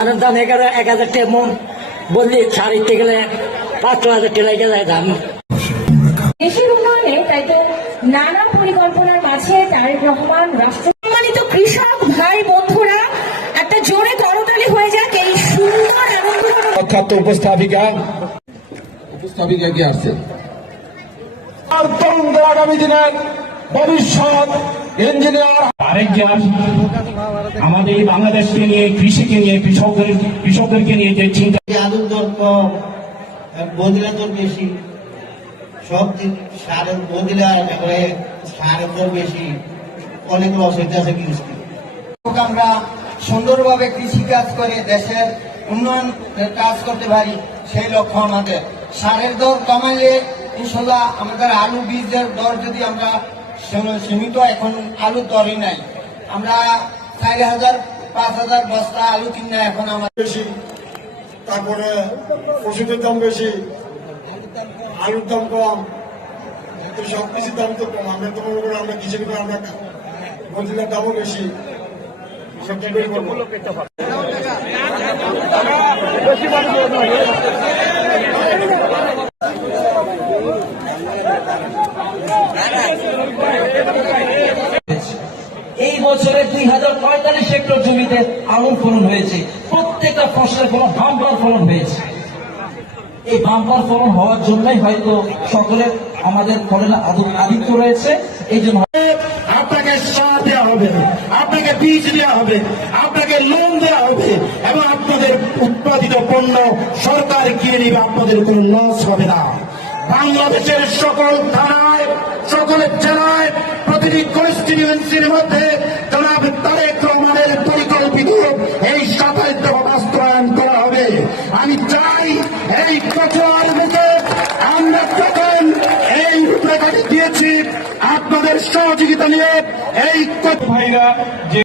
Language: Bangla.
দাম ১,০০০ টাকা মন বললি ছাড়িতে গেলে ৫,০০০ টাকা লেগে যায় দাম। দেশের উন্নয়নে তাই তো নানা পরিকল্পনার মাঝে তারেক রহমান রাষ্ট্র সম্মানিত কৃষক ভাই বন্ধুরা একটা জোরে করতালি হয়ে যাক এই সুন্দর এবং প্রখ্যাত উপস্থাপিকা কি আসছেন আর তরুণদের আগামী দিনের ভবিষ্যৎ ইঞ্জিনিয়ার আমাদের বাংলাদেশকে নিয়ে কৃষিকে নিয়ে কৃষকদেরকে নিয়ে যে চিন্তা আলুর দর কম বদিলা দর বেশি সব সারের বদিলা সারের দর বেশি অনেক লস হইতেছে কৃষি। আমরা সুন্দরভাবে কৃষি কাজ করে দেশের উন্নয়ন কাজ করতে পারি সেই লক্ষ্য আমাদের। সারের দর কমাইলে ইনশাল্লাহ আমাদের আলু বীজের দর যদি আমরা সীমিত, এখন আলু দরই নাই, আমরা ৪,০০০ ৫,০০০ বস্তা আলু কিনে এখন আমার বেশি, তারপরে ওষুধের দাম বেশি, আলুর দাম কম, সবকিছুর দাম তো কম। আমরা তো মনে করি আমরা কিছু আমরা বদিলার দামও বেশি, সবটা বের করবো। এই বছরে ২,০৪৫ হেক্টর জমিতে আলুর ফলন হয়েছে, প্রত্যেকটা ফসলের ফলন বাম্পার ফলন হয়েছে। এই বাম্পার ফলন হওয়ার জন্যই হয়তো সকলের আমাদের ফলনে আদিত্য রয়েছে। এই জন্য আপনাকে সার দেওয়া হবে, আপনাকে বীজ দেওয়া হবে, আপনাকে লোন দেওয়া হবে এবং আপনাদের উৎপাদিত পণ্য সরকার কিনে নিবে, আপনাদের কোনো লস হবে না। বাংলাদেশের সকল থানায়, সকল জেলায়, প্রতিটি কনস্টিটিউয়েন্সির মধ্যে জনাব তারেক রহমানের পরিকল্পিত এই ২৭ দফা বাস্তবায়ন করা হবে। আমি চাই এই কঠোর মুখে আমরা যখন এই রূপরেখাটি দিয়েছি আপনাদের সহযোগিতা নিয়ে এই ভাইরা যে